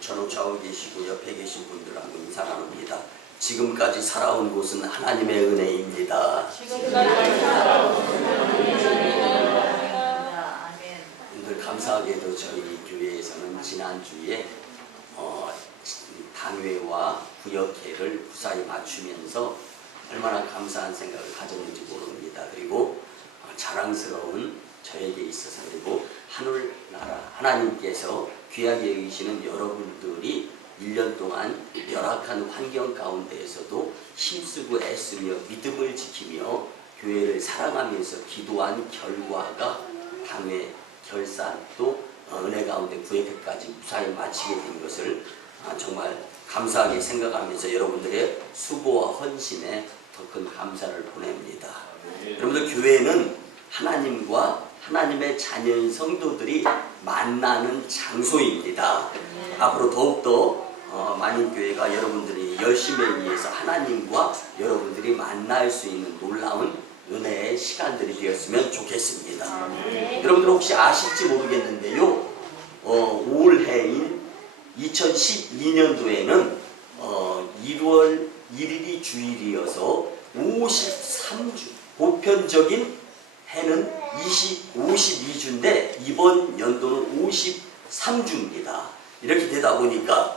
저는 좌우에 계시고 옆에 계신 분들하고 인사 나눕니다. 지금까지 살아온 곳은 하나님의 은혜입니다. 오늘 감사하게도 저희 교회에서는 지난주에 당회와 구역회를 무사히 맞추면서 얼마나 감사한 생각을 가졌는지 모릅니다. 그리고 자랑스러운 저에게 있어서, 그리고 하늘나라 하나님께서 귀하게 여기시는 여러분들이 1년 동안 열악한 환경 가운데에서도 힘쓰고 애쓰며 믿음을 지키며 교회를 사랑하면서 기도한 결과가 당회, 결산, 또 은혜 가운데 구역회까지 무사히 마치게 된 것을 정말 감사하게 생각하면서 여러분들의 수고와 헌신에 더 큰 감사를 보냅니다. 여러분들, 교회는 하나님과 하나님의 자녀인 성도들이 만나는 장소입니다. 앞으로 더욱더 만인교회가 여러분들이 열심에 의해서 하나님과 여러분들이 만날 수 있는 놀라운 은혜의 시간들이 되었으면 좋겠습니다. 여러분들 혹시 아실지 모르겠는데요, 올해인 2012년도에는 1월 1일이 주일이어서 53주, 보편적인 해는 52주인데 이번 연도는 53주입니다. 이렇게 되다 보니까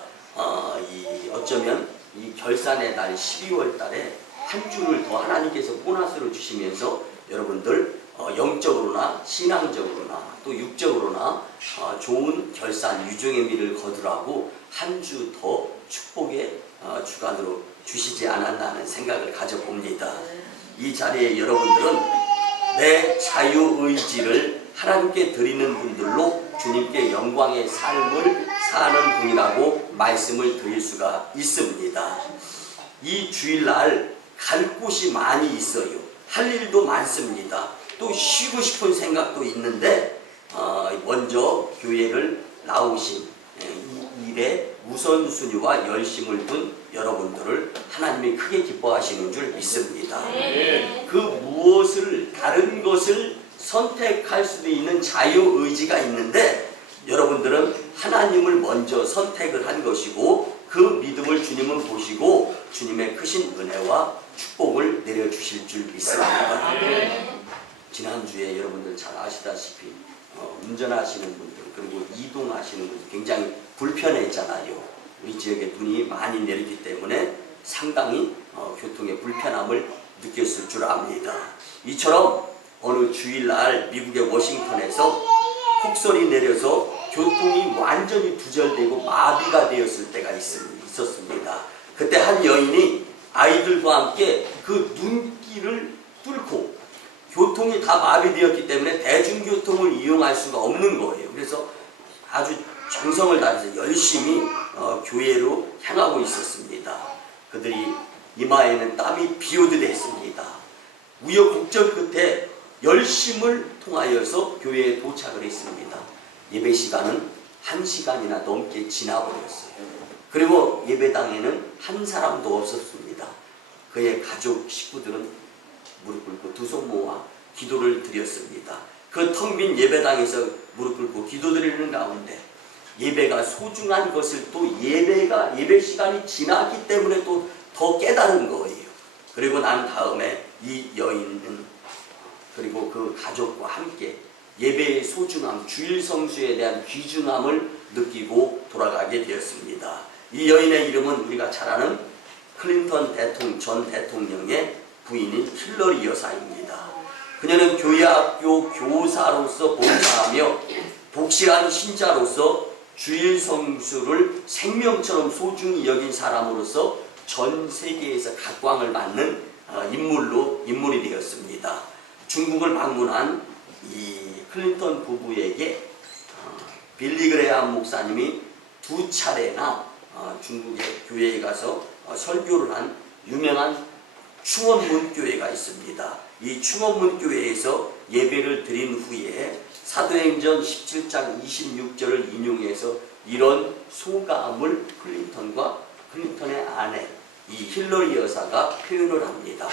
어쩌면 이 결산의 날 12월 달에 한 주를 더 하나님께서 보너스를 주시면서 여러분들 영적으로나 신앙적으로나 또 육적으로나 좋은 결산, 유종의 미를 거두라고 한 주 더 축복의 주간으로 주시지 않았나 하는 생각을 가져봅니다. 이 자리에 여러분들은 내 자유의지를 하나님께 드리는 분들로 주님께 영광의 삶을 사는 분이라고 말씀을 드릴 수가 있습니다. 이 주일날 갈 곳이 많이 있어요. 할 일도 많습니다. 또 쉬고 싶은 생각도 있는데 먼저 교회를 나오신 이 일에 우선순위와 열심을 둔 여러분들을 하나님이 크게 기뻐하시는 줄 믿습니다. 그 무엇을, 다른 것을 선택할 수도 있는 자유의지가 있는데 여러분들은 하나님을 먼저 선택을 한 것이고 그 믿음을 주님은 보시고 주님의 크신 은혜와 축복을 내려주실 줄 믿습니다. 지난주에 여러분들 잘 아시다시피 운전하시는 분들, 그리고 이동하시는 분들 굉장히 불편했잖아요. 우리 지역에 눈이 많이 내리기 때문에 상당히 교통의 불편함을 느꼈을 줄 압니다. 이처럼 어느 주일날 미국의 워싱턴에서 폭설이 내려서 교통이 완전히 두절되고 마비가 되었을 때가 있었습니다. 그때 한 여인이 아이들과 함께 그 눈길을 뚫고 교통이 다 마비되었기 때문에 대중교통을 이용할 수가 없는 거예요. 그래서 아주 정성을 다해서 열심히 교회로 향하고 있었습니다. 그들이 이마에는 땀이 비오듯 했습니다. 우여곡절 끝에 열심을 통하여서 교회에 도착을 했습니다. 예배 시간은 1시간이나 넘게 지나버렸어요. 그리고 예배당에는 한 사람도 없었습니다. 그의 가족, 식구들은 무릎 꿇고 두 손 모아 기도를 드렸습니다. 그 텅 빈 예배당에서 무릎 꿇고 기도드리는 가운데 예배가 소중한 것을 또 예배 시간이 지나기 때문에 또 더 깨달은 거예요. 그리고 난 다음에 이 여인은 그리고 그 가족과 함께 예배의 소중함, 주일 성수에 대한 귀중함을 느끼고 돌아가게 되었습니다. 이 여인의 이름은 우리가 잘 아는 클린턴 전 대통령의 부인인 힐러리 여사입니다. 그녀는 교회학교 교사로서 봉사하며 독실한 신자로서 주일 성수를 생명처럼 소중히 여긴 사람으로서 전 세계에서 각광을 받는 인물이 되었습니다. 중국을 방문한 이 클린턴 부부에게 빌리 그레함 목사님이 2차례나 중국의 교회에 가서 설교를 한 유명한 충원문 교회가 있습니다. 이 충원문 교회에서 예배를 드린 후에 사도행전 17장 26절을 인용해서 이런 소감을 클린턴의 아내 이 힐러리 여사가 표현을 합니다.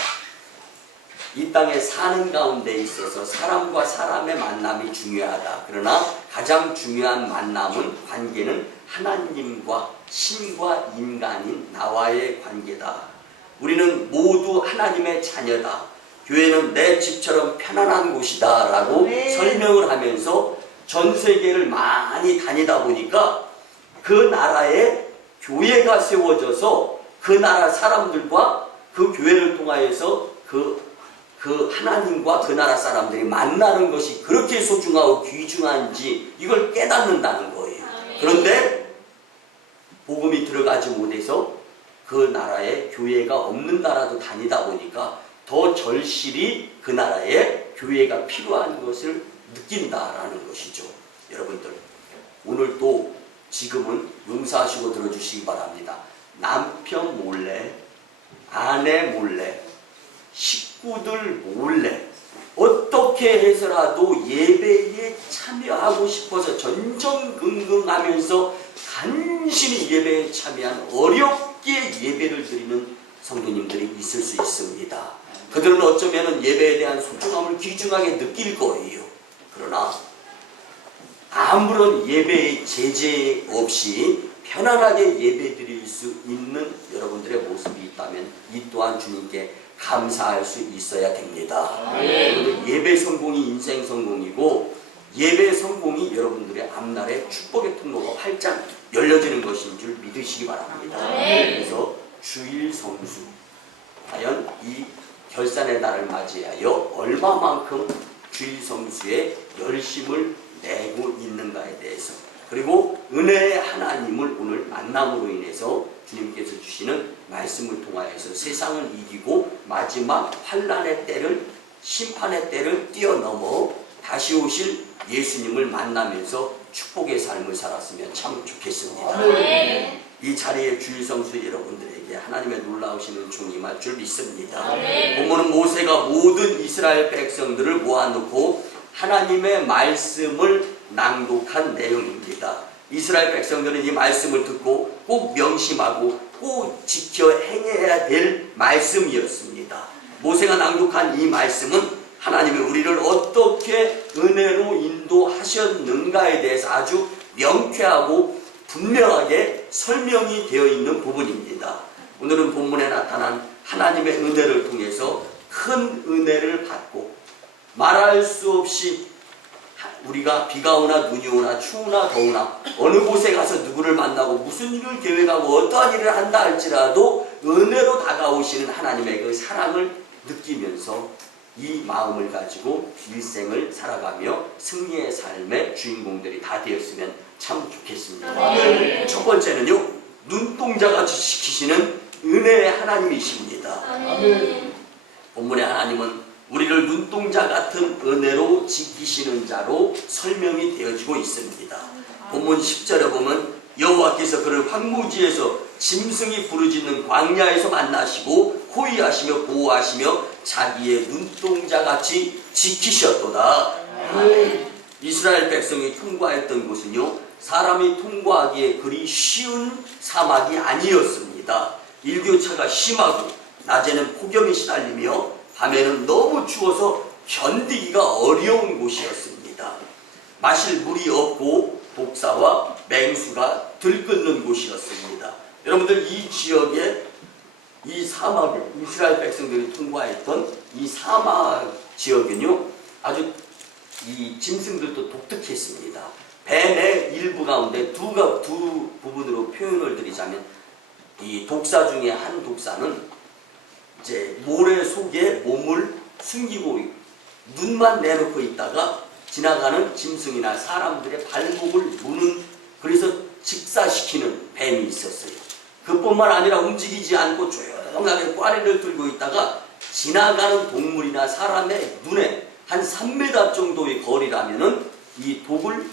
이 땅에 사는 가운데 있어서 사람과 사람의 만남이 중요하다. 그러나 가장 중요한 관계는 하나님과 신과 인간인 나와의 관계다. 우리는 모두 하나님의 자녀다. 교회는 내 집처럼 편안한 곳이다 라고 설명을 하면서 전 세계를 많이 다니다 보니까 그 나라에 교회가 세워져서 그 나라 사람들과 그 교회를 통하여서 그 하나님과 그 나라 사람들이 만나는 것이 그렇게 소중하고 귀중한지 이걸 깨닫는다는 거예요. 그런데 복음이 들어가지 못해서 그 나라에 교회가 없는 나라도 다니다 보니까 더 절실히 그 나라에 교회가 필요한 것을 느낀다라는 것이죠. 여러분들, 오늘 또 지금은 용서하시고 들어주시기 바랍니다. 남편 몰래, 아내 몰래, 식구들 몰래 어떻게 해서라도 예배에 참여하고 싶어서 전전긍긍하면서 간신히 예배에 참여한 어렵게 예배를 드리는 성도님들이 있을 수 있습니다. 그들은 어쩌면 예배에 대한 소중함을 귀중하게 느낄 거예요. 그러나 아무런 예배의 제재 없이 편안하게 예배 드릴 수 있는 여러분들의 모습이 있다면 이 또한 주님께 감사할 수 있어야 됩니다. 예배 성공이 인생 성공이고 예배 성공이 여러분들의 앞날의 축복의 통로가 활짝 열려지는 것인 줄 믿으시기 바랍니다. 그래서 주일 성수, 과연 이 결산의 날을 맞이하여 얼마만큼 주일 성수에 열심을 내고 있는가에 대해서, 그리고 은혜의 하나님을 오늘 만남으로 인해서 주님께서 주시는 말씀을 통하여서 세상을 이기고 마지막 환난의 때를, 심판의 때를 뛰어넘어 다시 오실 예수님을 만나면서 축복의 삶을 살았으면 참 좋겠습니다. 이 자리에 주일 성수 여러분들에게 하나님의 놀라우신 은총이 임할 줄 믿습니다. 본문은 모세가 모든 이스라엘 백성들을 모아놓고 하나님의 말씀을 낭독한 내용입니다. 이스라엘 백성들은 이 말씀을 듣고 꼭 명심하고 꼭 지켜 행해야 될 말씀이었습니다. 모세가 낭독한 이 말씀은 하나님이 우리를 어떻게 은혜로 인도하셨는가에 대해서 아주 명쾌하고 분명하게 설명이 되어 있는 부분입니다. 오늘은 본문에 나타난 하나님의 은혜를 통해서 큰 은혜를 받고 말할 수 없이 우리가 비가 오나 눈이 오나 추우나 더우나 어느 곳에 가서 누구를 만나고 무슨 일을 계획하고 어떠한 일을 한다 할지라도 은혜로 다가오시는 하나님의 그 사랑을 느끼면서 이 마음을 가지고 일생을 살아가며 승리의 삶의 주인공들이 다 되었으면 참 좋겠습니다. 첫 번째는요, 눈동자같이 지키시는 은혜의 하나님이십니다. 본문의 하나님은 우리를 눈동자 같은 은혜로 지키시는 자로 설명이 되어지고 있습니다. 본문 10절에 보면 여호와께서 그를 황무지에서 짐승이 부르짖는 광야에서 만나시고 호위하시며 보호하시며 자기의 눈동자같이 지키셨도다. 이스라엘 백성이 통과했던 곳은요, 사람이 통과하기에 그리 쉬운 사막이 아니었습니다. 일교차가 심하고 낮에는 폭염이 시달리며 밤에는 너무 추워서 견디기가 어려운 곳이었습니다. 마실 물이 없고 독사와 맹수가 들끓는 곳이었습니다. 여러분들, 이 지역에 이 사막에 이스라엘 백성들이 통과했던 이 사막 지역은요, 아주 이 짐승들도 독특했습니다. 뱀의 일부 가운데 두 부분으로 표현을 드리자면, 이 독사 중에 한 독사는 이제 모래 속에 몸을 숨기고 눈만 내놓고 있다가 지나가는 짐승이나 사람들의 발목을 무는, 그래서 직사시키는 뱀이 있었어요. 그뿐만 아니라 움직이지 않고 조용하게 꽈리를 들고 있다가 지나가는 동물이나 사람의 눈에 한 3m 정도의 거리라면은 이 독을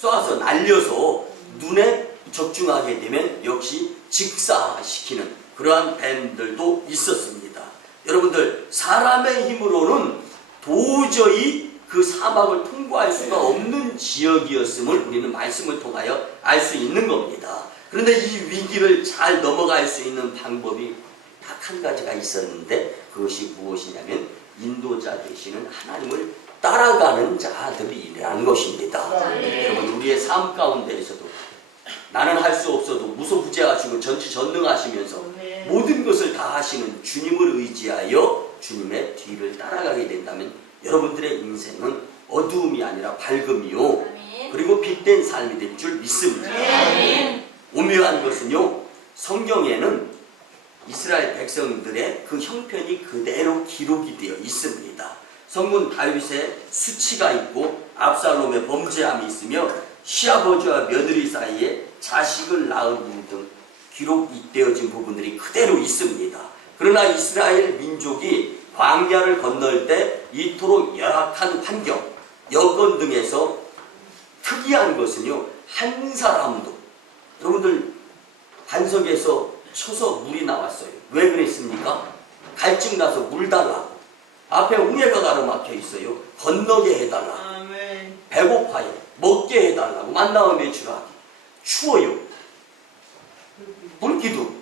쏴서 날려서 눈에 적중하게 되면 역시 직사시키는 그러한 뱀들도 있었습니다. 여러분들, 사람의 힘으로는 도저히 그 사막을 통과할 수가 없는 지역이었음을 우리는 말씀을 통하여 알 수 있는 겁니다. 그런데 이 위기를 잘 넘어갈 수 있는 방법이 딱 한 가지가 있었는데, 그것이 무엇이냐면 인도자 되시는 하나님을 따라가는 자들이라는 것입니다. 여러분, 우리의 삶 가운데에서도 나는 할 수 없어도 무소부재하시고 전지전능하시면서 모든 것을 다 하시는 주님을 의지하여 주님의 뒤를 따라가게 된다면 여러분들의 인생은 어두움이 아니라 밝음이요, 그리고 빛된 삶이 될 줄 믿습니다. 오묘한 것은요, 성경에는 이스라엘 백성들의 그 형편이 그대로 기록이 되어 있습니다. 성군 다윗의 수치가 있고 압살롬의 범죄함이 있으며 시아버지와 며느리 사이에 자식을 낳은 등 기록되어진 부분들이 그대로 있습니다. 그러나 이스라엘 민족이 광야를 건널 때 이토록 열악한 환경, 여건 등에서 특이한 것은요, 한 사람도, 여러분들 반석에서 쳐서 물이 나왔어요. 왜 그랬습니까? 갈증 나서 물 달라고. 앞에 홍해가 가로막혀 있어요. 건너게 해달라. 배고파요. 먹게 해달라고. 만나와 매출하기. 추워요. 불기둥.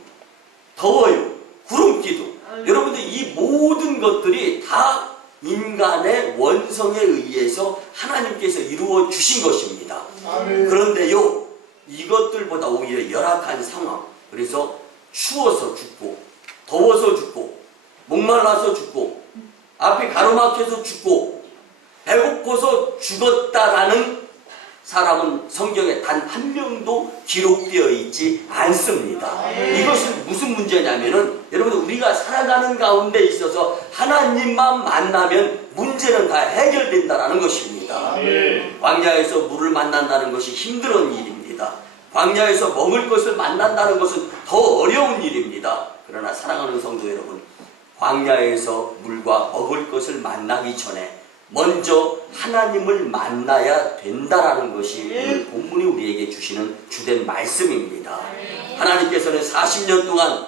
더워요. 구름기둥. 여러분들 이 모든 것들이 다 인간의 원성에 의해서 하나님께서 이루어 주신 것입니다. 그런데요, 이것들보다 오히려 열악한 상황, 그래서 추워서 죽고, 더워서 죽고, 목말라서 죽고, 앞이 가로막혀서 죽고, 배고파서 죽었다라는 사람은 성경에 단 한 명도 기록되어 있지 않습니다. 이것은 무슨 문제냐면은, 여러분, 우리가 살아가는 가운데 있어서 하나님만 만나면 문제는 다 해결된다라는 것입니다. 광야에서 물을 만난다는 것이 힘든 일입니다. 광야에서 먹을 것을 만난다는 것은 더 어려운 일입니다. 그러나 사랑하는 성도 여러분, 광야에서 물과 먹을 것을 만나기 전에 먼저 하나님을 만나야 된다라는 것이 오늘 본문이 우리에게 주시는 주된 말씀입니다. 하나님께서는 40년 동안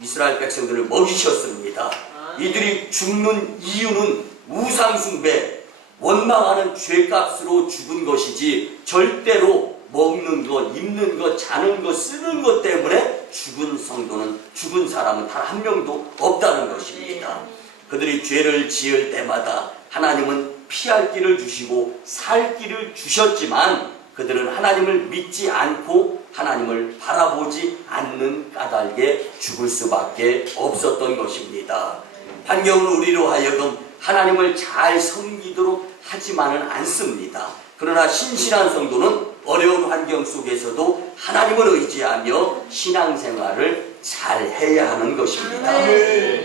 이스라엘 백성들을 먹이셨습니다. 이들이 죽는 이유는 우상숭배, 원망하는 죄값으로 죽은 것이지 절대로 먹는 것, 입는 것, 자는 것, 쓰는 것 때문에 죽은 성도는, 죽은 사람은 단 한 명도 없다는 것입니다. 그들이 죄를 지을 때마다 하나님은 피할 길을 주시고 살 길을 주셨지만 그들은 하나님을 믿지 않고 하나님을 바라보지 않는 까닭에 죽을 수밖에 없었던 것입니다. 환경은 우리로 하여금 하나님을 잘 섬기도록 하지만은 않습니다. 그러나 신실한 성도는 어려운 환경 속에서도 하나님을 의지하며 신앙생활을 잘 해야 하는 것입니다.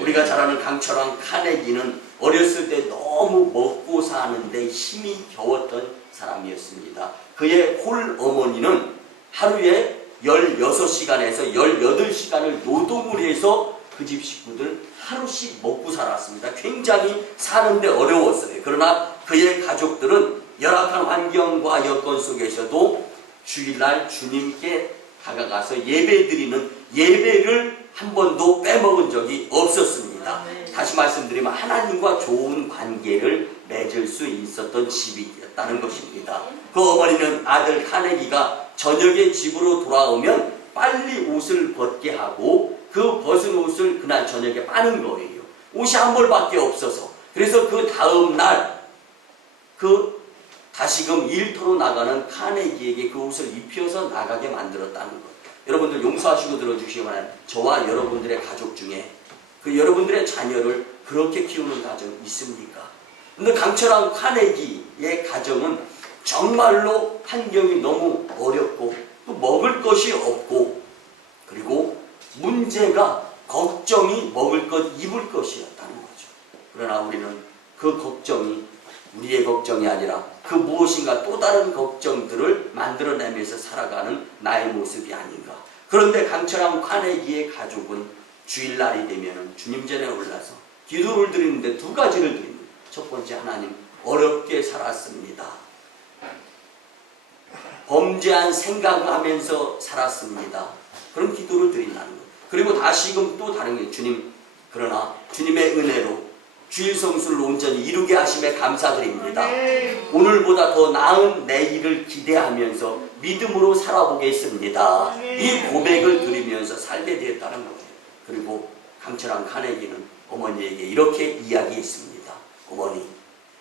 우리가 잘 아는 강철왕 카네기는 어렸을 때 너무 먹고 사는데 힘이 겨웠던 사람이었습니다. 그의 홀 어머니는 하루에 16시간에서 18시간을 노동을 해서 그 집 식구들 하루씩 먹고 살았습니다. 굉장히 사는데 어려웠어요. 그러나 그의 가족들은 열악한 환경과 여건 속에서도 주일날 주님께 다가가서 예배드리는 예배를 한 번도 빼먹은 적이 없었습니다. 다시 말씀드리면 하나님과 좋은 관계를 맺을 수 있었던 집이었다는 것입니다. 그 어머니는 아들 카네기가 저녁에 집으로 돌아오면 빨리 옷을 벗게 하고 그 벗은 옷을 그날 저녁에 빠는 거예요. 옷이 한 벌밖에 없어서. 그래서 그 다음 날 그 다시금 일터로 나가는 카네기에게 그 옷을 입혀서 나가게 만들었다는 것. 여러분들 용서하시고 들어주시기 바랍니다. 저와 여러분들의 가족 중에 그 여러분들의 자녀를 그렇게 키우는 가정 있습니까? 근데 강철왕 카네기의 가정은 정말로 환경이 너무 어렵고 또 먹을 것이 없고 그리고 문제가 걱정이 먹을 것, 입을 것이었다는 거죠. 그러나 우리는 그 걱정이 우리의 걱정이 아니라 그 무엇인가 또 다른 걱정들을 만들어내면서 살아가는 나의 모습이 아닌가. 그런데 강철왕 카네기의 가족은 주일날이 되면 주님 전에 올라서 기도를 드리는데 두 가지를 드립니다. 첫 번째, 하나님, 어렵게 살았습니다. 범죄한 생각하면서 살았습니다. 그런 기도를 드린다는 것. 그리고 다시금 또 다른 게, 주님, 그러나 주님의 은혜로 주일 성수를 온전히 이루게 하심에 감사드립니다. 오늘보다 더 나은 내일을 기대하면서 믿음으로 살아보겠습니다. 이 고백을 드리면서 살게 되었다는 거예요. 그리고 강철왕 카네기는 어머니에게 이렇게 이야기했습니다. 어머니,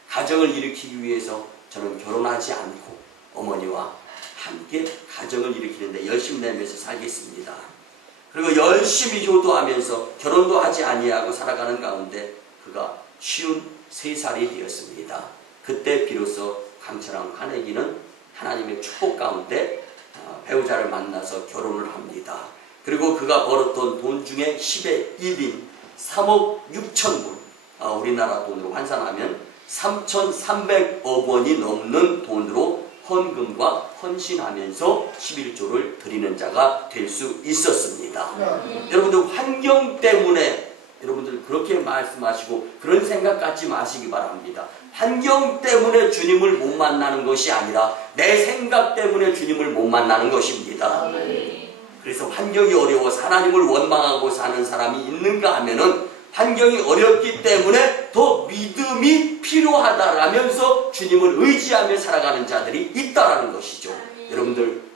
가정을 일으키기 위해서 저는 결혼하지 않고 어머니와 함께 가정을 일으키는데 열심히 내면서 살겠습니다. 그리고 열심히 효도하면서 결혼도 하지 아니하고 살아가는 가운데 그가 53살이 되었습니다. 그때 비로소 강철왕 카네기는 하나님의 축복 가운데 배우자를 만나서 결혼을 합니다. 그리고 그가 벌었던 돈 중에 10의 1인 3억 6천 불, 우리나라 돈으로 환산하면 3,300억 원이 넘는 돈으로 헌금과 헌신하면서 11조를 드리는 자가 될 수 있었습니다. 여러분들 환경 때문에 여러분들 그렇게 말씀하시고 그런 생각 갖지 마시기 바랍니다. 환경 때문에 주님을 못 만나는 것이 아니라 내 생각 때문에 주님을 못 만나는 것입니다. 그래서 환경이 어려워서 하나님을 원망하고 사는 사람이 있는가 하면은 환경이 어렵기 때문에 더 믿음이 필요하다라면서 주님을 의지하며 살아가는 자들이 있다라는 것이죠.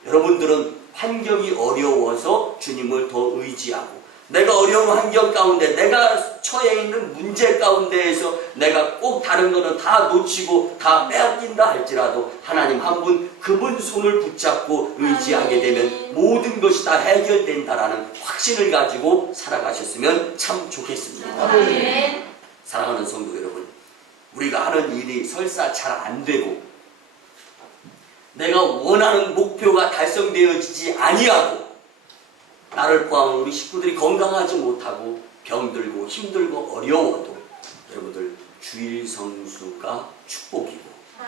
여러분들은 환경이 어려워서 주님을 더 의지하고 내가 어려운 환경 가운데 내가 처해 있는 문제 가운데에서 내가 꼭 다른 거는 다 놓치고 다 빼앗긴다 할지라도 하나님 한 분 그분 손을 붙잡고 의지하게 되면 모든 것이 다 해결된다라는 확신을 가지고 살아가셨으면 참 좋겠습니다. 사랑하는 성도 여러분, 우리가 하는 일이 설사 잘 안 되고 내가 원하는 목표가 달성되어지지 아니하고 나를 포함한 우리 식구들이 건강하지 못하고 병들고 힘들고 어려워도 여러분들 주일 성수가 축복이고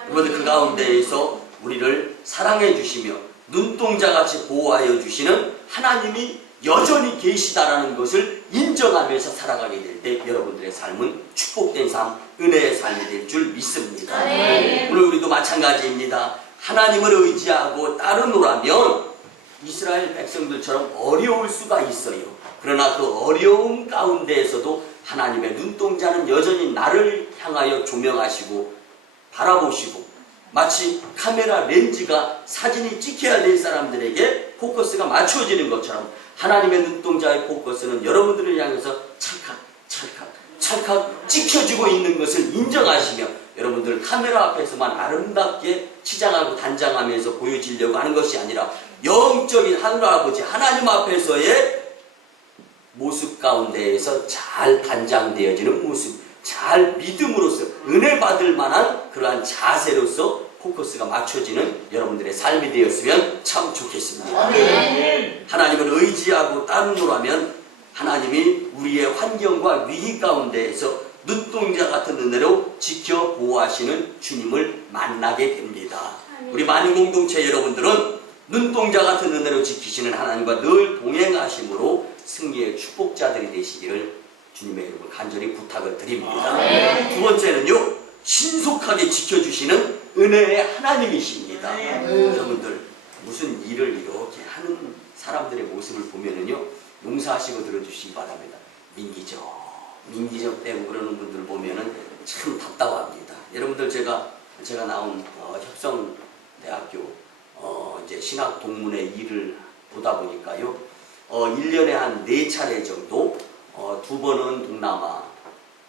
여러분들 그 가운데에서 우리를 사랑해 주시며 눈동자같이 보호하여 주시는 하나님이 여전히 계시다라는 것을 인정하면서 살아가게 될 때 여러분들의 삶은 축복된 삶, 은혜의 삶이 될 줄 믿습니다. 오늘 우리도 마찬가지입니다. 하나님을 의지하고 따르노라면 이스라엘 백성들처럼 어려울 수가 있어요. 그러나 그 어려움 가운데에서도 하나님의 눈동자는 여전히 나를 향하여 조명하시고 바라보시고 마치 카메라 렌즈가 사진이 찍혀야 될 사람들에게 포커스가 맞춰지는 것처럼 하나님의 눈동자의 포커스는 여러분들을 향해서 찰칵 찰칵 찰칵 찍혀지고 있는 것을 인정하시며 여러분들 카메라 앞에서만 아름답게 치장하고 단장하면서 보여지려고 하는 것이 아니라 영적인 하늘아버지 하나님 앞에서의 모습 가운데에서 잘 단장되어지는 모습, 잘 믿음으로써 은혜 받을 만한 그러한 자세로서 포커스가 맞춰지는 여러분들의 삶이 되었으면 참 좋겠습니다. 하나님을 의지하고 따르노라면 하나님이 우리의 환경과 위기 가운데에서 눈동자 같은 은혜로 지켜 보호하시는 주님을 만나게 됩니다. 우리 만인 공동체 여러분들은 눈동자 같은 은혜로 지키시는 하나님과 늘 동행하심으로 승리의 축복자들이 되시기를 주님의 이름으로 간절히 부탁을 드립니다. 두 번째는요, 신속하게 지켜주시는 은혜의 하나님이십니다. 여러분들 무슨 일을 이렇게 하는 사람들의 모습을 보면은요, 용서하시고 들어주시기 바랍니다. 민기적 때문에 그러는 분들 보면은 참 답답합니다. 여러분들 제가 나온 협성대학교 이제 신학 동문회 일을 보다 보니까요, 1년에 한 4차례 정도, 2번은 동남아,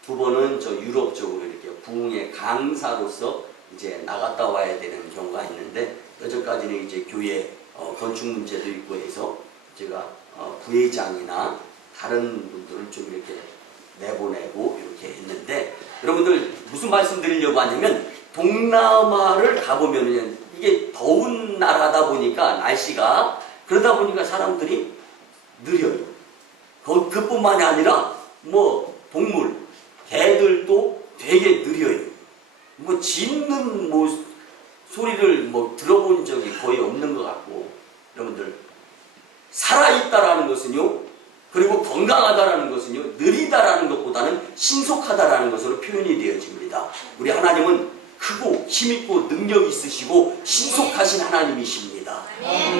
2번은 저 유럽 쪽으로 이렇게 부흥의 강사로서 이제 나갔다 와야 되는 경우가 있는데, 여전까지는 이제 교회 건축 문제도 있고 해서 제가 부회장이나 다른 분들을 좀 이렇게 내보내고 이렇게 했는데, 여러분들 무슨 말씀 드리려고 하냐면, 동남아를 가보면은 이게 더운 나라다 보니까 날씨가 그러다 보니까 사람들이 느려요. 그뿐만이 아니라 뭐 동물, 개들도 되게 느려요. 뭐 짖는 뭐 소리를 뭐 들어본 적이 거의 없는 것 같고, 여러분들 살아있다라는 것은요, 그리고 건강하다라는 것은요, 느리다라는 것보다는 신속하다라는 것으로 표현이 되어집니다. 우리 하나님은 크고 힘있고 능력 있으시고 신속하신 하나님이십니다.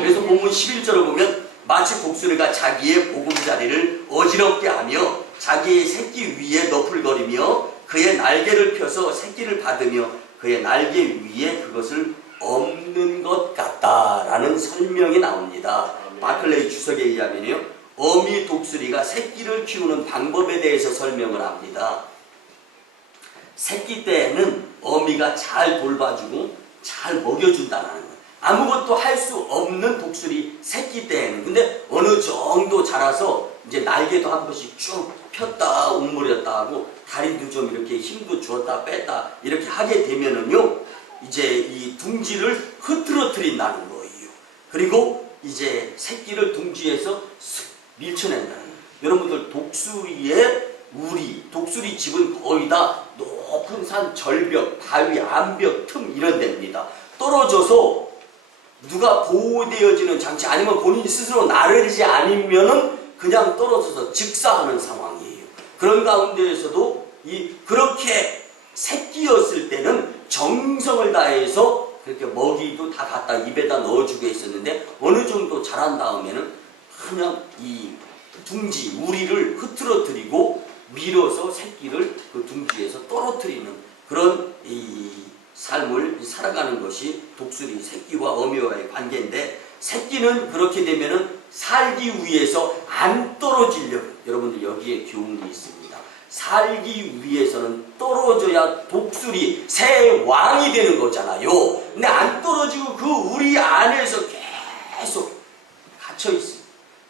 그래서 본문 11절을 보면 마치 독수리가 자기의 보금자리를 어지럽게 하며 자기의 새끼 위에 너풀거리며 그의 날개를 펴서 새끼를 받으며 그의 날개 위에 그것을 엎는 것 같다라는 설명이 나옵니다. 바클레이 주석에 의하면요, 어미 독수리가 새끼를 키우는 방법에 대해서 설명을 합니다. 새끼 때에는 어미가 잘 돌봐주고 잘 먹여준다는 것. 아무것도 할 수 없는 독수리 새끼 때에는, 근데 어느 정도 자라서 이제 날개도 한 번씩 쭉 폈다 웅물렸다 하고 다리도 좀 이렇게 힘도 주었다 뺐다 이렇게 하게 되면은요, 이제 이 둥지를 흐트러뜨린다는 거예요. 그리고 이제 새끼를 둥지에서 밀쳐낸다는 거예요. 여러분들 독수리의 우리, 독수리 집은 거의 다 높은 산, 절벽, 바위, 암벽, 틈 이런 데입니다. 떨어져서 누가 보호되어지는 장치 아니면 본인이 스스로 나르지 않으면은 그냥 떨어져서 즉사하는 상황이에요. 그런 가운데에서도 그렇게 새끼였을 때는 정성을 다해서 그렇게 먹이도 다 갖다 입에다 넣어주고 했었는데 어느 정도 자란 다음에는 그냥 이 둥지, 우리를 흐트러뜨리고 밀어서 새끼를 그 둥지에서 떨어뜨리는 그런 이 삶을 살아가는 것이 독수리 새끼와 어미와의 관계인데, 새끼는 그렇게 되면은 살기 위해서 안 떨어지려고, 여러분들 여기에 교훈이 있습니다. 살기 위해서는 떨어져야 독수리 새 왕이 되는 거잖아요. 근데 안 떨어지고 그 우리 안에서 계속 갇혀 있어요.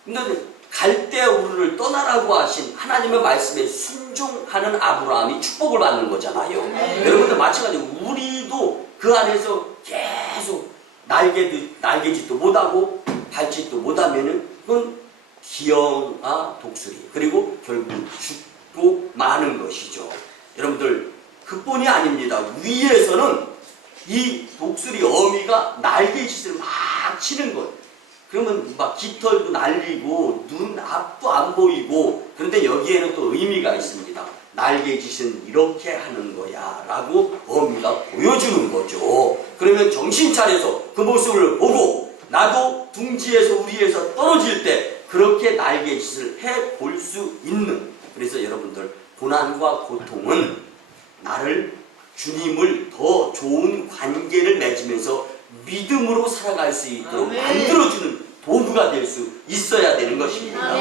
근데 갈대 우르를 떠나라고 하신 하나님의 말씀에 순종하는 아브라함이 축복을 받는 거잖아요. 여러분들 마찬가지로 우리도 그 안에서 계속 날개짓도 못하고 발짓도 못하면은 그건 기형아 독수리, 그리고 결국 죽고 마는 것이죠. 여러분들 그뿐이 아닙니다. 위에서는 이 독수리 어미가 날개짓을 막 치는 거예요. 그러면 막 깃털도 날리고 눈 앞도 안 보이고, 그런데 여기에는 또 의미가 있습니다. 날개짓은 이렇게 하는 거야 라고 어미가 보여주는 거죠. 그러면 정신 차려서 그 모습을 보고 나도 둥지에서 우리에서 떨어질 때 그렇게 날개짓을 해볼 수 있는, 그래서 여러분들 고난과 고통은 나를 주님을 더 좋은 관계를 맺으면서 믿음으로 살아갈 수 있도록 만들어주는 도구가 될 수 있어야 되는 것입니다.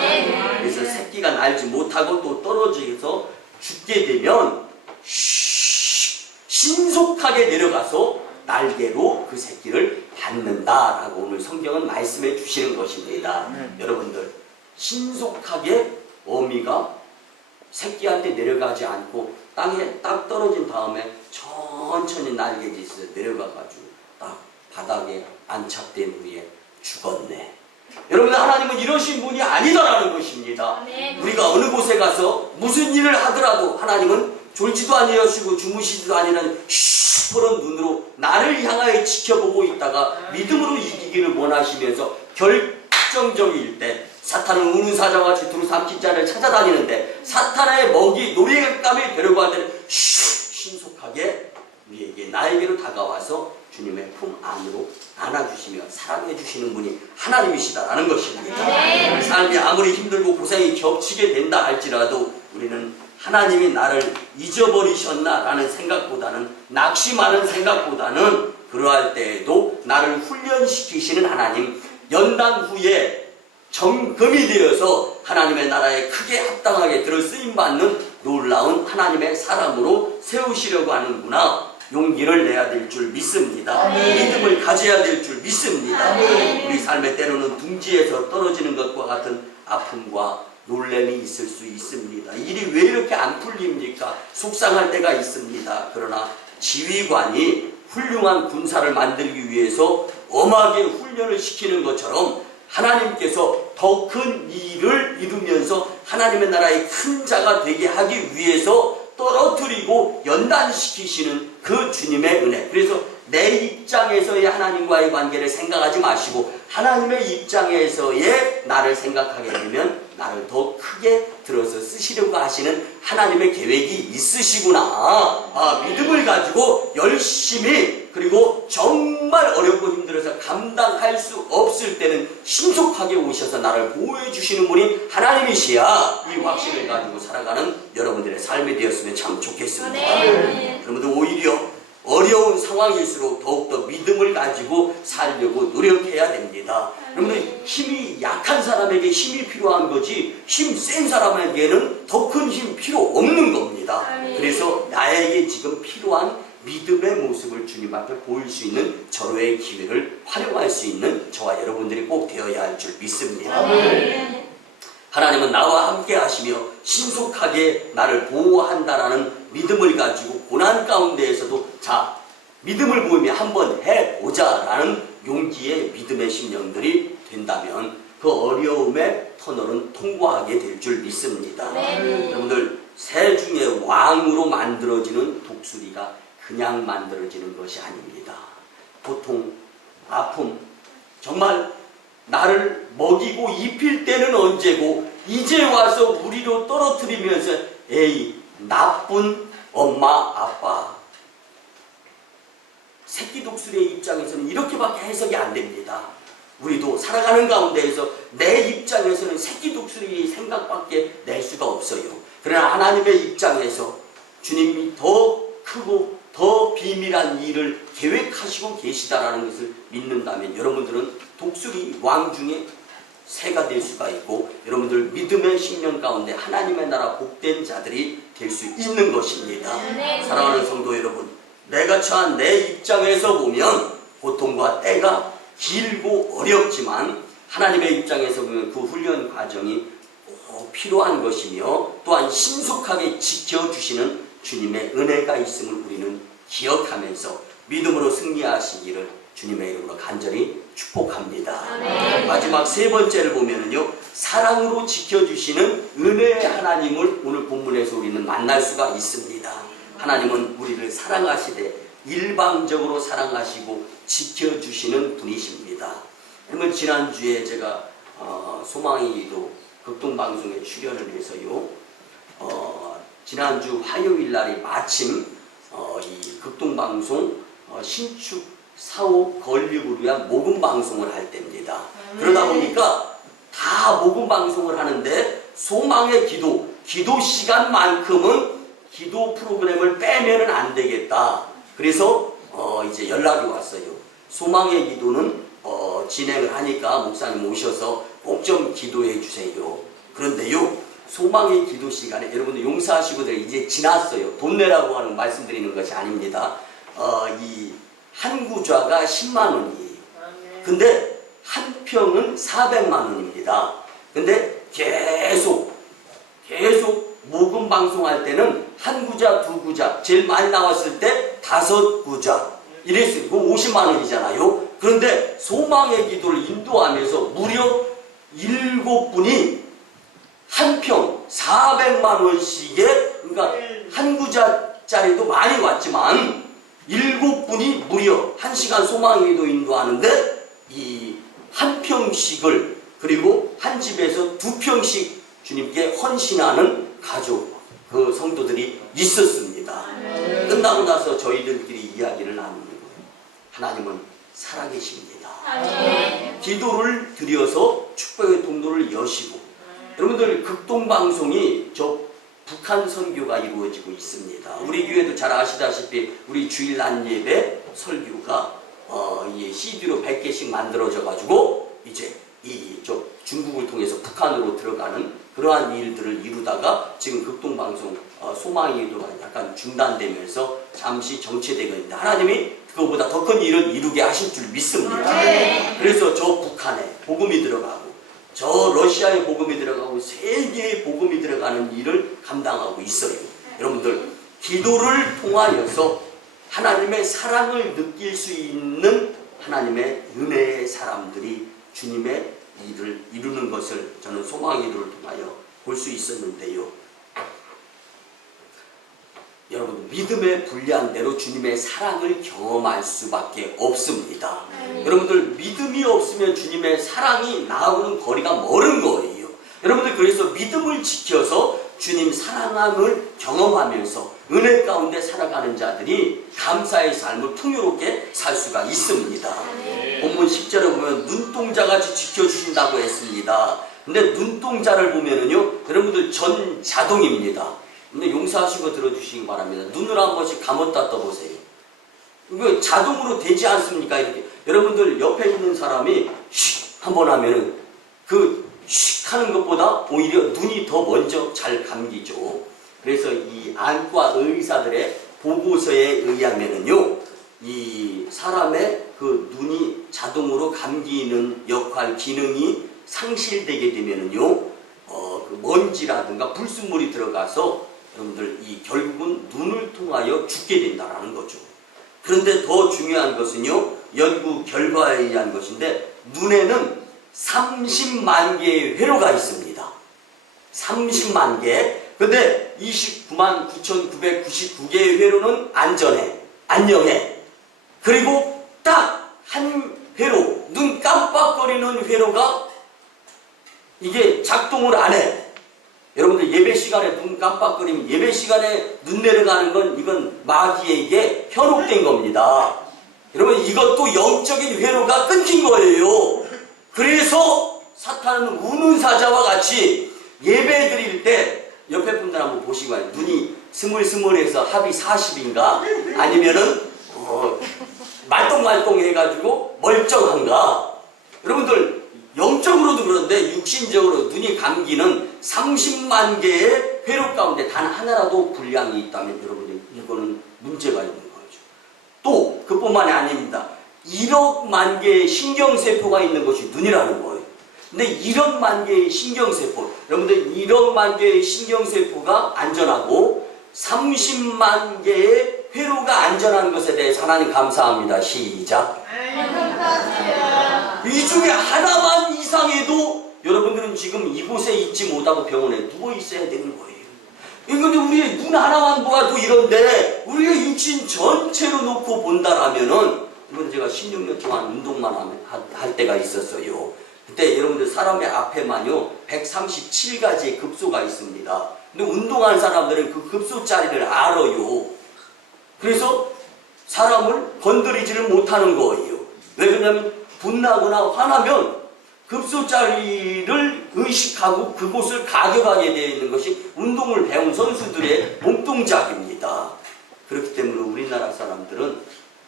그래서 새끼가 날지 못하고 또 떨어져서 죽게 되면 신속하게 내려가서 날개로 그 새끼를 받는다라고 오늘 성경은 말씀해 주시는 것입니다. 여러분들 신속하게 어미가 새끼한테 내려가지 않고 땅에 딱 떨어진 다음에 천천히 날개짓에서 내려가가지고 딱 바닥에 안착된 후에 죽었네. 여러분들 하나님은 이러신 분이 아니다라는 것입니다. 우리가 어느 곳에 가서 무슨 일을 하더라도 하나님은 졸지도 아니하시고 주무시지도 아니하는 시퍼런 눈으로 나를 향하여 지켜보고 있다가 믿음으로 이기기를 원하시면서 결정적일 때 사탄은 우는 사자같이 두루 삼킨 자를 찾아다니는데 사탄의 먹이 노랫감이 되려고 할 때는 신속하게 우리에게 나에게로 다가와서 주님의 품 안으로 안아주시며 사랑해 주시는 분이 하나님이시다라는 것입니다. 삶이 아무리 힘들고 고생이 겹치게 된다 할지라도 우리는 하나님이 나를 잊어버리셨나 라는 생각보다는, 낙심하는 생각보다는 그러할 때에도 나를 훈련시키시는 하나님, 연단 후에 정금이 되어서 하나님의 나라에 크게 합당하게 들어 쓰임받는 놀라운 하나님의 사람으로 세우시려고 하는구나, 용기를 내야 될 줄 믿습니다. 믿음을 가져야 될 줄 믿습니다. 우리 삶의 때로는 둥지에서 떨어지는 것과 같은 아픔과 놀램이 있을 수 있습니다. 일이 왜 이렇게 안 풀립니까? 속상할 때가 있습니다. 그러나 지휘관이 훌륭한 군사를 만들기 위해서 엄하게 훈련을 시키는 것처럼 하나님께서 더 큰 일을 이루면서 하나님의 나라의 큰 자가 되게 하기 위해서 떨어뜨리고 연단시키시는 그 주님의 은혜. 그래서 내 입장에서의 하나님과의 관계를 생각하지 마시고 하나님의 입장에서의 나를 생각하게 되면 나를 더 크게 들어서 쓰시려고 하시는 하나님의 계획이 있으시구나. 믿음을 가지고 열심히, 그리고 정말 어렵고 힘들어서 감당할 수 없을 때는 신속하게 오셔서 나를 보호해 주시는 분이 하나님이시야. 이 확신을 가지고 살아가는 여러분들의 삶이 되었으면 참 좋겠습니다. 여러분들 오히려 어려운 상황일수록 더욱더 믿음을 가지고 살려고 노력해야 됩니다. 여러분들 힘이 약한 사람에게 힘이 필요한 거지 힘 센 사람에게는 더 큰 힘 필요 없는 겁니다. 그래서 나에게 지금 필요한 믿음의 모습을 주님 앞에 보일 수 있는 절호의 기회를 활용할 수 있는 저와 여러분들이 꼭 되어야 할 줄 믿습니다. 하나님은 나와 함께 하시며 신속하게 나를 보호한다라는 믿음을 가지고 고난 가운데에서도 자, 믿음을 보이며 한번 해보자 라는 용기의 믿음의 심령들이 된다면 그 어려움의 터널은 통과하게 될 줄 믿습니다. 여러분들, 새 중에 왕으로 만들어지는 독수리가 그냥 만들어지는 것이 아닙니다. 고통, 아픔, 정말 나를 먹이고 입힐 때는 언제고 이제 와서 우리로 떨어뜨리면서 에이, 나쁜 엄마, 아빠. 새끼 독수리의 입장에서는 이렇게밖에 해석이 안 됩니다. 우리도 살아가는 가운데에서 내 입장에서는 새끼 독수리의 생각밖에 낼 수가 없어요. 그러나 하나님의 입장에서 주님이 더 크고 더 비밀한 일을 계획하시고 계시다라는 것을 믿는다면 여러분들은 독수리 왕 중에 새가 될 수가 있고 여러분들 믿음의 심령 가운데 하나님의 나라 복된 자들이 될 수 있는 것입니다. 사랑하는 성도 여러분, 내가 처한 내 입장에서 보면 고통과 때가 길고 어렵지만 하나님의 입장에서 보면 그 훈련 과정이 꼭 필요한 것이며 또한 신속하게 지켜주시는 주님의 은혜가 있음을 우리는 기억하면서 믿음으로 승리하시기를 주님의 이름으로 간절히 축복합니다. 아멘. 마지막 세 번째를 보면은요, 사랑으로 지켜주시는 은혜의 하나님을 오늘 본문에서 우리는 만날 수가 있습니다. 하나님은 우리를 사랑하시되 일방적으로 사랑하시고 지켜주시는 분이십니다. 그러면 지난주에 제가 소망이도 극동방송에 출연을 해서요, 지난주 화요일 날이 마침 이 극동방송 신축 사업 건립을 위한 모금 방송을 할 때입니다. 그러다 보니까 다 모금 방송을 하는데 소망의 기도 시간만큼은 기도 프로그램을 빼면은 안 되겠다. 그래서 이제 연락이 왔어요. 소망의 기도는 진행을 하니까 목사님 오셔서 꼭 좀 기도해 주세요. 그런데요, 소망의 기도 시간에 여러분들 용서하시고 이제 지났어요. 돈 내라고 하는 말씀드리는 것이 아닙니다. 이 한 구좌가 10만 원이에요. 근데 한 평은 400만 원입니다. 근데 계속 모금 방송할 때는 한 구좌, 두 구좌, 제일 많이 나왔을 때 5구좌 이랬어요. 그럼 50만 원이잖아요. 그런데 소망의 기도를 인도하면서 무려 7분이 한 평 400만 원씩에, 그러니까 한 구자짜리도 많이 왔지만 7분이 무려 1시간 소망의 기도 인도하는데 이 한 평씩을, 그리고 한 집에서 2평씩 주님께 헌신하는 가족, 그 성도들이 있었습니다. 끝나고 나서 저희들끼리 이야기를 나누는 거예요. 하나님은 살아계십니다. 기도를 드려서 축복의 통로를 여시고, 여러분들 극동방송이 저 북한 선교가 이루어지고 있습니다. 우리 교회도 잘 아시다시피 우리 주일 난 예배 설교가 CD로 100개씩 만들어져 가지고 이제 저 중국을 통해서 북한으로 들어가는 그러한 일들을 이루다가 지금 극동방송 소망의 기도가 약간 중단되면서 잠시 정체되고 있는데 하나님이 그거보다 더 큰 일을 이루게 하실 줄 믿습니다. 그래서 저 북한에 복음이 들어가고 저 러시아에 복음이 들어가고 세계에 복음이 들어가는 일을 감당하고 있어요. 여러분들, 기도를 통하여서 하나님의 사랑을 느낄 수 있는 하나님의 은혜의 사람들이 주님의 일을 이루는 것을 저는 소망의 기도를 통하여 볼 수 있었는데요. 여러분, 믿음의 분량대로 주님의 사랑을 경험할 수밖에 없습니다. 여러분들, 믿음이 없으면 주님의 사랑이 나오는 거리가 멀은 거예요. 여러분들, 그래서 믿음을 지켜서 주님 사랑함을 경험하면서 은혜 가운데 살아가는 자들이 감사의 삶을 풍요롭게 살 수가 있습니다. 본문 10절에 보면 눈동자같이 지켜주신다고 했습니다. 근데 눈동자를 보면은요, 여러분들 전자동입니다. 근데 용서하시고 들어주시기 바랍니다. 눈을 한 번씩 감았다 떠보세요. 이거 자동으로 되지 않습니까? 이렇게. 여러분들 옆에 있는 사람이 쉿 한번 하면은 그 쉿 하는 것보다 오히려 눈이 더 먼저 잘 감기죠. 그래서 이 안과 의사들의 보고서에 의하면은요, 이 사람의 그 눈이 자동으로 감기는 역할 기능이 상실되게 되면은요, 그 먼지라든가 불순물이 들어가서 여러분들 이 결국은 눈을 통하여 죽게 된다라는 거죠. 그런데 더 중요한 것은요, 연구 결과에 의한 것인데 눈에는 30만 개의 회로가 있습니다. 30만 개. 근데 29만 9,999개의 회로는 안녕해. 그리고 딱 한 회로, 눈 깜빡거리는 회로가 이게 작동을 안 해. 여러분들 예배 시간에 눈 깜빡거리면 예배 시간에 눈 내려가는 건 이건 마귀에게 현혹된 겁니다. 여러분 이것도 영적인 회로가 끊긴 거예요. 그래서 사탄은 우는 사자와 같이 예배 드릴 때 옆에 분들 한번 보시고 와요. 눈이 스물스물해서 합이 40인가 아니면은 말똥말똥 해가지고 멀쩡한가. 여러분들 영적으로도 그런데 육신적으로 눈이 감기는 30만 개의 회로 가운데 단 하나라도 불량이 있다면 여러분들 이거는 문제가 있는 거죠. 또 그뿐만이 아닙니다. 1억만 개의 신경세포가 있는 것이 눈이라는 거예요. 근데 1억만 개의 신경세포, 여러분들 1억만 개의 신경세포가 안전하고 30만 개의 회로가 안전한 것에 대해서 하나님 감사합니다. 시작. 이 중에 하나만 이상해도 여러분들은 지금 이곳에 있지 못하고 병원에 누워 있어야 되는 거예요. 이건 우리의 눈 하나만 보아도 이런데 우리의 육신 전체로 놓고 본다라면은 이건 제가 16년 동안 운동만 할 때가 있었어요. 그때 여러분들 사람의 앞에만요 137가지의 급소가 있습니다. 근데 운동하는 사람들은 그 급소 자리를 알아요. 그래서 사람을 건드리지를 못하는 거예요. 왜 그러냐면 분나거나 화나면 급소 자리를 의식하고 그곳을 가격하게 되어 있는 것이 운동을 배운 선수들의 몸동작입니다. 그렇기 때문에 우리나라 사람들은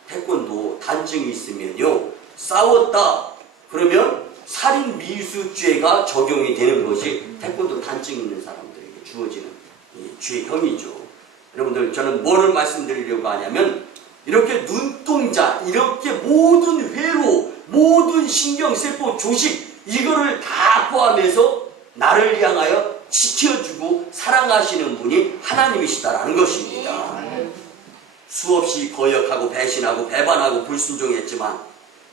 태권도 단증이 있으면요 싸웠다 그러면 살인 미수죄가 적용이 되는 것이 태권도 단증 있는 사람들에게 주어지는 죄형이죠. 여러분들 저는 뭐를 말씀드리려고 하냐면 이렇게 눈동자, 이렇게 모든 회로, 모든 신경세포 조직 이거를 다 포함해서 나를 향하여 지켜주고 사랑하시는 분이 하나님이시다라는 것입니다. 수없이 거역하고 배신하고 배반하고 불순종했지만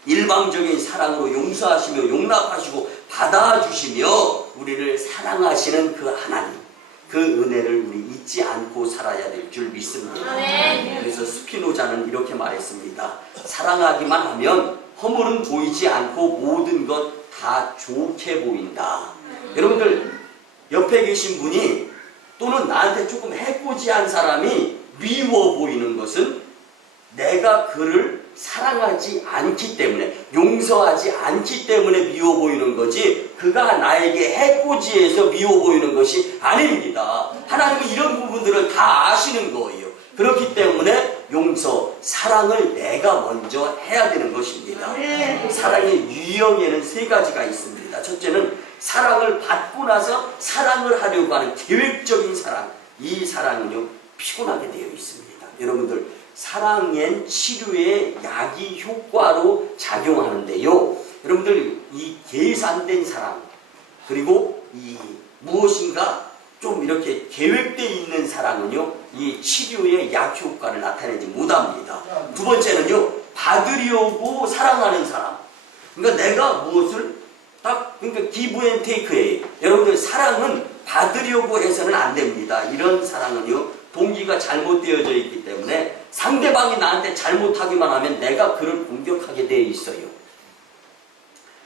일방적인 사랑으로 용서하시며 용납하시고 받아주시며 우리를 사랑하시는 그 하나님, 그 은혜를 우리 잊지 않고 살아야 될 줄 믿습니다. 그래서 스피노자는 이렇게 말했습니다. 사랑하기만 하면 허물은 보이지 않고 모든 것 다 좋게 보인다. 여러분들 옆에 계신 분이 또는 나한테 조금 해코지한 사람이 미워 보이는 것은 내가 그를 사랑하지 않기 때문에, 용서하지 않기 때문에 미워 보이는 거지 그가 나에게 해코지해서 미워 보이는 것이 아닙니다. 하나님은 이런 부분들을 다 아시는 거예요. 그렇기 때문에 용서, 사랑을 내가 먼저 해야 되는 것입니다. 사랑의 유형에는 세 가지가 있습니다. 첫째는 사랑을 받고 나서 사랑을 하려고 하는 계획적인 사랑. 이 사랑은요 피곤하게 되어 있습니다. 여러분들 사랑엔 치료의 약이 효과로 작용하는데요. 여러분들 이 계산된 사랑 그리고 이 무엇인가 좀 이렇게 계획되어 있는 사랑은요 이 치료의 약 효과를 나타내지 못합니다. 두 번째는요 받으려고 사랑하는 사람. 그러니까 내가 무엇을 딱 그러니까 기브 앤 테이크예요. 여러분들 사랑은 받으려고 해서는 안 됩니다. 이런 사랑은요 동기가 잘못되어져 있기 때문에 상대방이 나한테 잘못하기만 하면 내가 그를 공격하게 되어 있어요.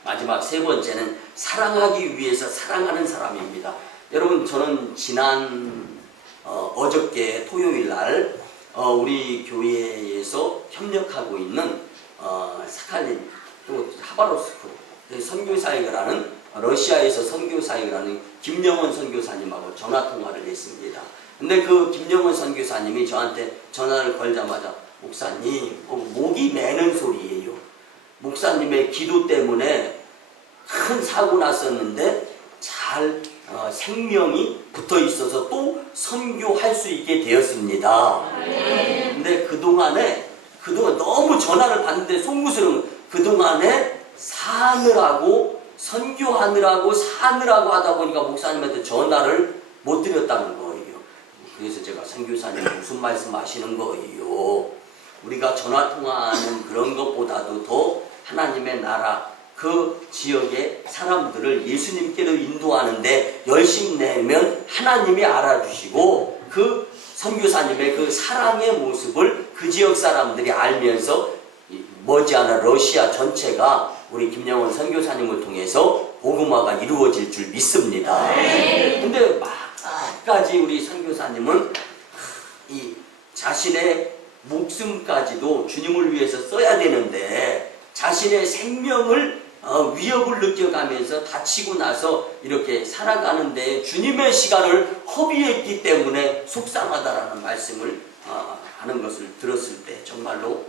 마지막 세 번째는 사랑하기 위해서 사랑하는 사람입니다. 여러분 저는 지난 어저께 토요일 날 우리 교회에서 협력하고 있는 사칼린 또 하바로스크 선교사역을 하는 러시아에서 선교사역을 하는 김영원 선교사님하고 전화통화를 했습니다. 근데 그 김영원 선교사님이 저한테 전화를 걸자마자 목사님 목이 매는 소리예요. 목사님의 기도 때문에 큰 사고 났었는데 잘 생명이 붙어 있어서 또 선교할 수 있게 되었습니다. 근데 그동안 너무 전화를 받는데 속무스러운 그동안에 선교하느라고 사느라고 하다 보니까 목사님한테 전화를 못 드렸다는 거예요. 그래서 제가 선교사님 무슨 말씀 하시는 거예요? 우리가 전화통화하는 그런 것보다도 더 하나님의 나라 그 지역의 사람들을 예수님께로 인도하는데 열심 내면 하나님이 알아주시고 그 선교사님의 그 사랑의 모습을 그 지역 사람들이 알면서 머지않아 러시아 전체가 우리 김영원 선교사님을 통해서 복음화가 이루어질 줄 믿습니다. 근데 막까지 우리 선교사님은 이 자신의 목숨까지도 주님을 위해서 써야 되는데 자신의 생명을 위협을 느껴가면서 다치고 나서 이렇게 살아가는데 주님의 시간을 허비했기 때문에 속상하다라는 말씀을 하는 것을 들었을 때 정말로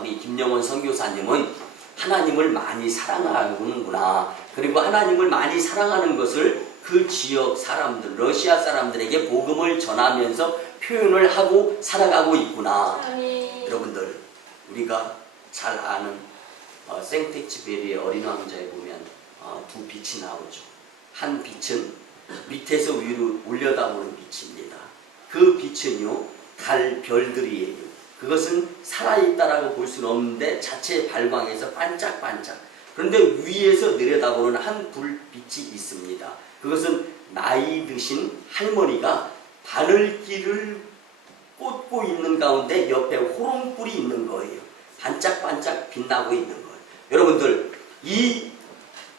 우리 김영원 선교사님은 하나님을 많이 사랑하는구나. 그리고 하나님을 많이 사랑하는 것을 그 지역 사람들, 러시아 사람들에게 복음을 전하면서 표현을 하고 살아가고 있구나. 여러분들 우리가 잘 아는 생텍쥐베리의 어린 왕자에 보면 두 빛이 나오죠. 한 빛은 밑에서 위로 올려다보는 빛입니다. 그 빛은요 달 별들이에요. 그것은 살아있다라고 볼 수는 없는데 자체의 발광에서 반짝반짝. 그런데 위에서 내려다보는 한 불빛이 있습니다. 그것은 나이 드신 할머니가 바늘길을 꽂고 있는 가운데 옆에 호롱불이 있는 거예요. 반짝반짝 빛나고 있는 거예요. 여러분들 이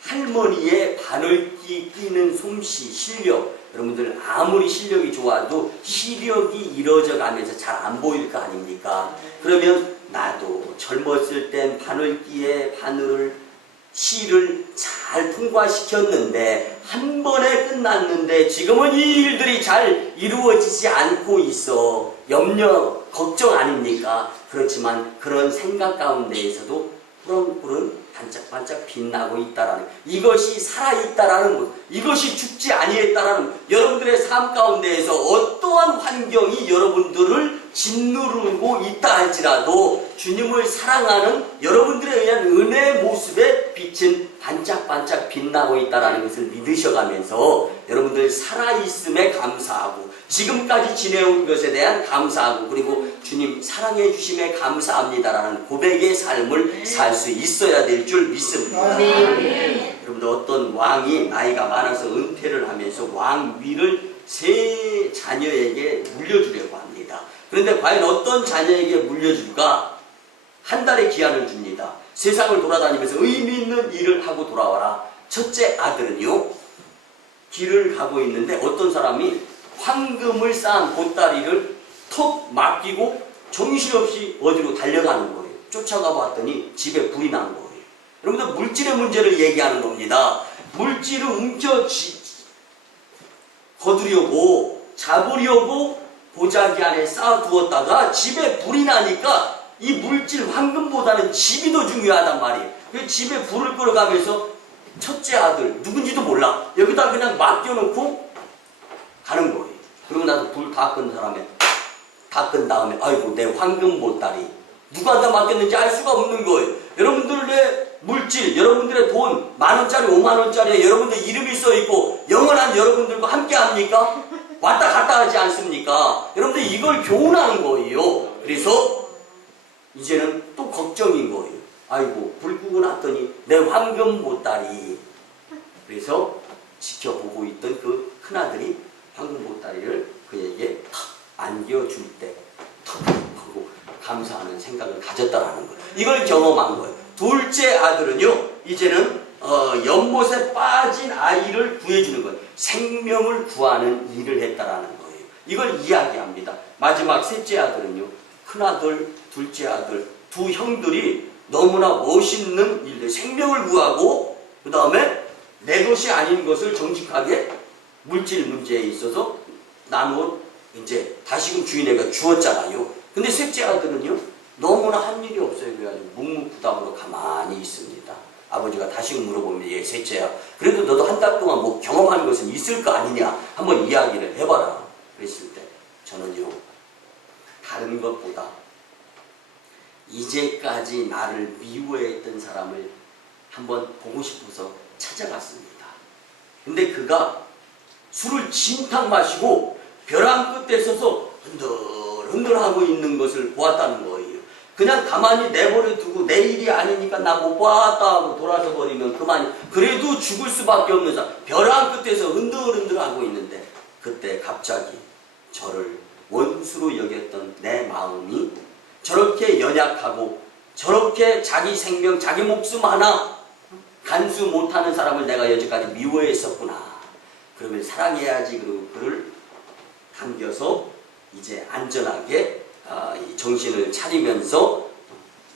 할머니의 바늘기 끼는 솜씨, 실력, 여러분들 아무리 실력이 좋아도 시력이 이뤄져 가면서 잘 안 보일 거 아닙니까? 그러면 나도 젊었을 땐 바늘기에 바늘을 시를 잘 통과시켰는데 한 번에 끝났는데 지금은 이 일들이 잘 이루어지지 않고 있어. 염려, 걱정 아닙니까? 그렇지만 그런 생각 가운데에서도 푸른푸른 반짝반짝 빛나고 있다라는 이것이 살아있다라는 것, 이것이 죽지 아니했다라는 여러분들의 삶 가운데에서 어떠한 환경이 여러분들을 짓누르고 있다 할지라도 주님을 사랑하는 여러분들에 의한 은혜의 모습에 빛은 반짝반짝 빛나고 있다라는 것을 믿으셔가면서 여러분들 살아있음에 감사하고 지금까지 지내온 것에 대한 감사하고 그리고 주님 사랑해 주심에 감사합니다라는 고백의 삶을 살 수 있어야 될 줄 믿습니다. 여러분들 어떤 왕이 나이가 많아서 은퇴를 하면서 왕위를 세 자녀에게 물려주려고 합니다. 그런데 과연 어떤 자녀에게 물려줄까? 한 달의 기한을 줍니다. 세상을 돌아다니면서 의미 있는 일을 하고 돌아와라. 첫째 아들은요 길을 가고 있는데 어떤 사람이 황금을 쌓은 보따리를 턱 맡기고 정신없이 어디로 달려가는 거예요. 쫓아가 봤더니 집에 불이 난 거예요. 여러분들 물질의 문제를 얘기하는 겁니다. 물질을 거두려고 잡으려고 보자기 안에 쌓아두었다가 집에 불이 나니까 이 물질 황금보다는 집이 더 중요하단 말이에요. 그 집에 불을 끌어가면서 첫째 아들 누군지도 몰라. 여기다 그냥 맡겨놓고 가는 거예요. 그러고 나서 불 다 끈 다음에 아이고 내 황금 보따리 누구한테 맡겼는지 알 수가 없는 거예요. 여러분들의 물질, 여러분들의 돈, 10,000원짜리, 50,000원짜리에 여러분들 이름이 써있고 영원한 여러분들과 함께 합니까? 왔다 갔다 하지 않습니까? 여러분들 이걸 교훈하는 거예요. 그래서 이제는 또 걱정인 거예요. 아이고 불 끄고 났더니 내 황금 보따리. 그래서 지켜보고 있던 그 큰아들이 황금 보따리를 그에게 탁 안겨줄 때 탁 하고 감사하는 생각을 가졌다라는 거예요. 이걸 경험한 거예요. 둘째 아들은요 이제는 연못에 빠진 아이를 구해주는 거예요. 생명을 구하는 일을 했다라는 거예요. 이걸 이야기합니다. 마지막 셋째 아들은요 큰아들, 둘째 아들 두 형들이 너무나 멋있는 일들, 생명을 구하고 그 다음에 내 것이 아닌 것을 정직하게 물질 문제에 있어서 나누어 이제 다시금 주인에게 주었잖아요. 근데 셋째 아들은요 너무나 한 일이 없어요. 그래가지고 묵묵부담으로 가만히 있습니다. 아버지가 다시 물어보면 예 셋째야 그래도 너도 한 달 동안 뭐 경험한 것은 있을 거 아니냐 한번 이야기를 해봐라 그랬을 때 저는요 다른 것보다 이제까지 나를 미워했던 사람을 한번 보고 싶어서 찾아갔습니다. 근데 그가 술을 진탕 마시고 벼랑 끝에 서서 흔들흔들하고 있는 것을 보았다는 거예요. 그냥 가만히 내버려 두고 내 일이 아니니까 나 못 봤다 하고 돌아서 버리면 그만이. 그래도 죽을 수밖에 없는 사람 벼랑 끝에서 흔들흔들하고 있는데 그때 갑자기 저를 원수로 여겼던 내 마음이 저렇게 연약하고 저렇게 자기 생명 자기 목숨 하나 간수 못하는 사람을 내가 여지까지 미워했었구나. 그러면 사랑해야지. 그리고 그를 당겨서 이제 안전하게 이 정신을 차리면서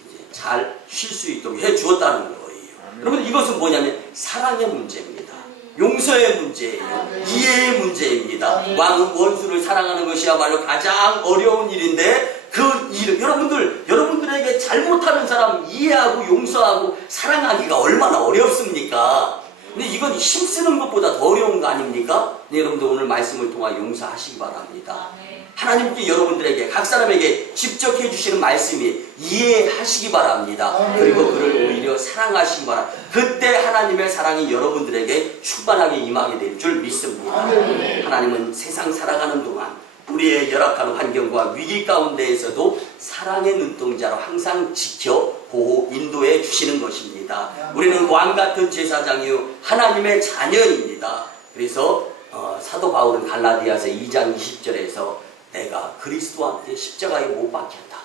이제 잘 쉴 수 있도록 해 주었다는 거예요. 여러분 이것은 뭐냐면 사랑의 문제입니다. 용서의 문제예요. 이해의 문제입니다. 왕은 원수를 사랑하는 것이야말로 가장 어려운 일인데 그 일을 여러분들에게 잘못하는 사람 이해하고 용서하고 사랑하기가 얼마나 어렵습니까? 근데 이건 힘쓰는 것보다 더 어려운 거 아닙니까? 네, 여러분들 오늘 말씀을 통해 용서하시기 바랍니다. 하나님께 여러분들에게 각 사람에게 직접 해주시는 말씀이 이해하시기 바랍니다. 그리고 그를 오히려 사랑하시기 바랍니다. 그때 하나님의 사랑이 여러분들에게 충만하게 임하게 될 줄 믿습니다. 하나님은 세상 살아가는 동안 우리의 열악한 환경과 위기 가운데에서도 사랑의 눈동자로 항상 지켜 보호 인도해 주시는 것입니다. 우리는 왕같은 제사장이요 하나님의 자녀입니다. 그래서 사도 바울은 갈라디아서 2장 20절에서 내가 그리스도와 함께 십자가에 못 박혔다.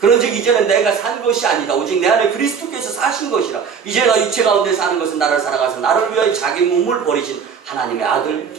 그런즉 이제는 내가 산 것이 아니다. 오직 내 안에 그리스도께서 사신 것이라. 이제 나 육체 가운데 사는 것은 나를 사랑하사 나를 위하여 자기 몸을 버리신 하나님의 아들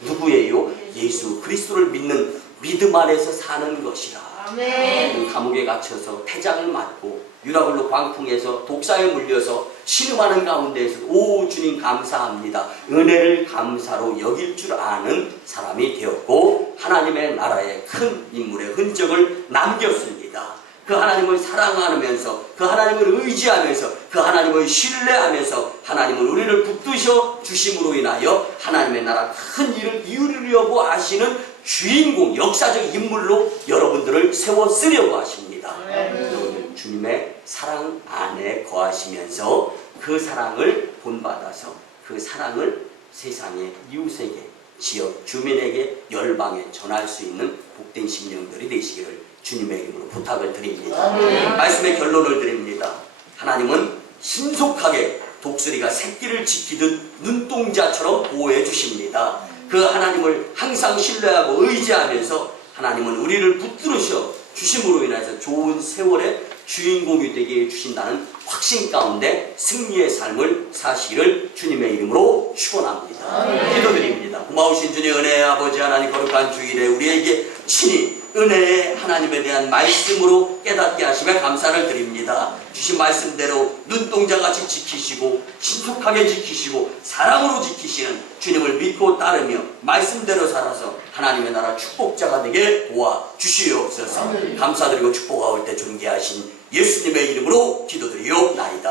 누구예요? 예수 그리스도를 믿는 믿음 안에서 사는 것이라. 아멘. 감옥에 갇혀서 태장을 맞고 유라굴로 광풍에서 독사에 물려서 신음하는 가운데에서 오 주님 감사합니다. 은혜를 감사로 여길 줄 아는 사람이 되었고 하나님의 나라에 큰 인물의 흔적을 남겼습니다. 그 하나님을 사랑하면서 그 하나님을 의지하면서 그 하나님을 신뢰하면서 하나님은 우리를 붙드셔 주심으로 인하여 하나님의 나라 큰 일을 이루려고 하시는 주인공 역사적 인물로 여러분들을 세워 쓰려고 하십니다. 여러분 주님의 사랑 안에 거하시면서 그 사랑을 본받아서 그 사랑을 세상의 이웃에게 지역 주민에게 열방에 전할 수 있는 복된 심령들이 되시기를 주님의 이름으로 부탁을 드립니다. 말씀의 결론을 드립니다. 하나님은 신속하게 독수리가 새끼를 지키듯 눈동자처럼 보호해 주십니다. 그 하나님을 항상 신뢰하고 의지하면서 하나님은 우리를 붙들으셔 주심으로 인해서 좋은 세월의 주인공이 되게 해주신다는 확신 가운데 승리의 삶을 사시기를 주님의 이름으로 축원합니다. 기도드립니다. 고마우신 주님 은혜의 아버지 하나님 거룩한 주일에 우리에게 친히 은혜의 하나님에 대한 말씀으로 깨닫게 하시며 감사를 드립니다. 주신 말씀대로 눈동자같이 지키시고 신속하게 지키시고 사랑으로 지키시는 주님을 믿고 따르며 말씀대로 살아서 하나님의 나라 축복자가 되게 도와주시옵소서. 감사드리고 축복하올 때 존귀하신 예수님의 이름으로 기도드리옵나이다.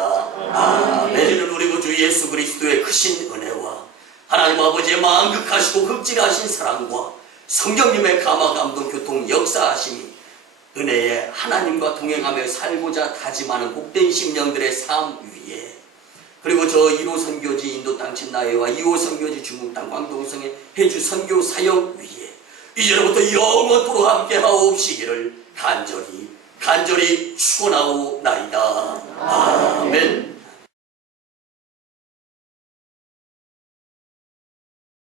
아멘. 우리 구주 예수 그리스도의 크신 은혜와 하나님 아버지의 만극하시고 극진하신 사랑과 성령님의 감화 감동 교통 역사하심이 은혜의 하나님과 동행하며 살고자 다짐하는 복된 심령들의 삶 위에 그리고 저 1호 선교지 인도 땅 진나해와 2호 선교지 중국 땅 광동성의 해주 선교 사역 위에 이제로부터 영원토록 함께 하옵시기를 간절히 축원하오나이다. 아멘.